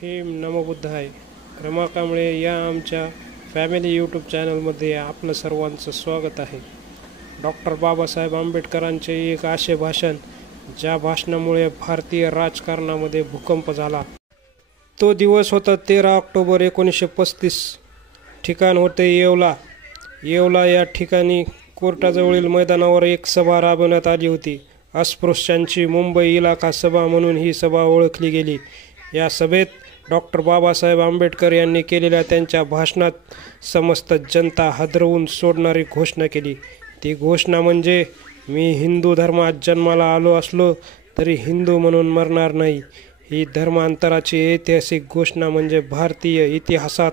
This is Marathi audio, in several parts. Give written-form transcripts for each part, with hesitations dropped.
भीम नमो बुद्धाय. रमा कांबळे या आमच्या फॅमिली यूट्यूब चॅनलमध्ये आपलं सर्वांचं स्वागत आहे. डॉक्टर बाबासाहेब आंबेडकरांचे एक असे भाषण ज्या भाषणामुळे भारतीय राजकारणामध्ये भूकंप झाला. तो दिवस होता 13 ऑक्टोबर 1935. ठिकाण होते येवला. येवला या ठिकाणी कोर्टाजवळील मैदानावर एक सभा राबवण्यात आली होती. अस्पृश्यांची मुंबई इलाका सभा म्हणून ही सभा ओळखली गेली. या सभेत डॉक्टर बाबासाहेब आंबेडकर यांनी केलेल्या त्यांच्या भाषणात समस्त जनता हादरवून सोडणारी घोषणा केली. ती घोषणा म्हणजे, मी हिंदू धर्मात जन्माला आलो असलो तरी हिंदू म्हणून मरणार नाही. ही धर्मांतराची ऐतिहासिक घोषणा म्हणजे भारतीय इतिहासात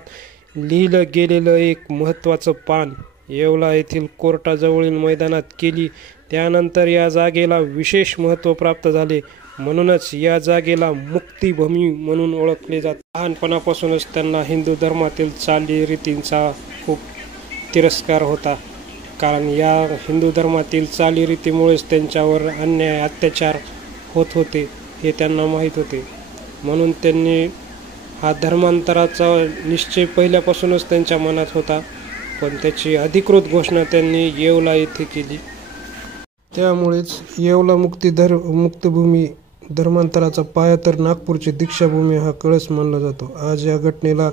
लिहिलं गेलेलं एक महत्त्वाचं पान येवला येथील कोर्टाजवळील मैदानात केली. त्यानंतर या जागेला विशेष महत्त्व प्राप्त झाले. म्हणूनच या जागेला मुक्तिभूमी म्हणून ओळखले जाते. लहानपणापासूनच त्यांना हिंदू धर्मातील चालीरीतींचा खूप तिरस्कार होता, कारण या हिंदू धर्मातील चालीरीतीमुळेच त्यांच्यावर अन्याय अत्याचार होत होते हे त्यांना माहीत होते. म्हणून त्यांनी हा धर्मांतराचा निश्चय पहिल्यापासूनच त्यांच्या मनात होता, पण त्याची अधिकृत घोषणा त्यांनी येवला येथे केली. त्यामुळेच येवला मुक्तिभूमी धर्मांतराचा पाया तर नागपूरची दीक्षाभूमी हा कळस मानला जातो. आज या घटनेला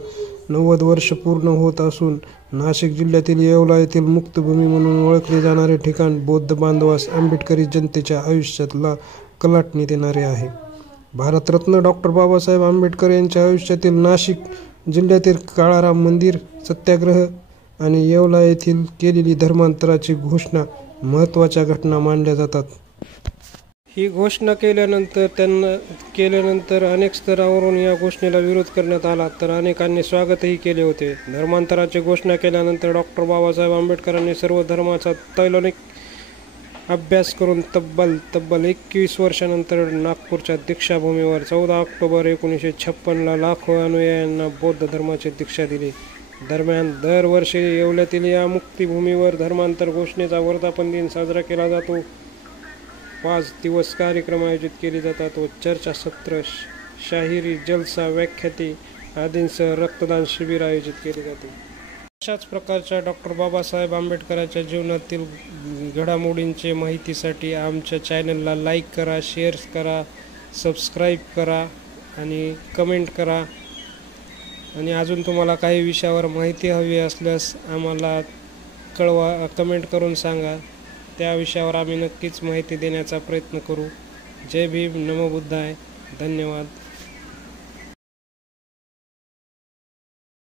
90 वर्ष पूर्ण होत असून नाशिक जिल्ह्यातील येवला येथील मुक्तिभूमी म्हणून ओळखले जाणारे ठिकाण बौद्ध बांधवास आंबेडकरी जनतेच्या आयुष्यातला कलाटणी देणारे आहे. भारतरत्न डॉक्टर बाबासाहेब आंबेडकर यांच्या आयुष्यातील नाशिक जिल्ह्यातील काळाराम मंदिर सत्याग्रह आणि येवला येथील केलेली धर्मांतराची घोषणा महत्त्वाच्या घटना मानल्या जातात. ही घोषणा केल्यानंतर अनेक स्तरावरून या घोषणेला विरोध करण्यात आला, तर अनेकांनी स्वागतही केले होते. धर्मांतराची घोषणा केल्यानंतर डॉक्टर बाबासाहेब आंबेडकरांनी सर्व धर्माचा तैलनिक अभ्यास करून तब्बल 21 वर्षानंतर नागपूरच्या दीक्षाभूमीवर 14 ऑक्टोबर 1956 लाखो अनुयायांना बौद्ध धर्माची दीक्षा दिली. दरम्यान दरवर्षी येवल्यातील या मुक्तिभूमीवर धर्मांतर घोषणेचा वर्धापन दिन साजरा केला जातो. 5 दिवस कार्यक्रम आयोजित केले जातात व चर्चासत्र, शाहिरी, जलसा, व्याख्याते आदींसह रक्तदान शिबिर आयोजित केले जाते. अशाच प्रकारच्या डॉक्टर बाबासाहेब आंबेडकरांच्या जीवनातील घडामोडींचे माहितीसाठी आमच्या चॅनलला लाईक करा, शेअर करा, सबस्क्राईब करा आणि कमेंट करा. आणि अजून तुम्हाला काही विषयावर माहिती हवी असल्यास आम्हाला कळवा, कमेंट करून सांगा. त्या विषयावर आम्ही नक्कीच माहिती देण्याचा प्रयत्न करू. जय भीम, नमो बुद्धाय. धन्यवाद.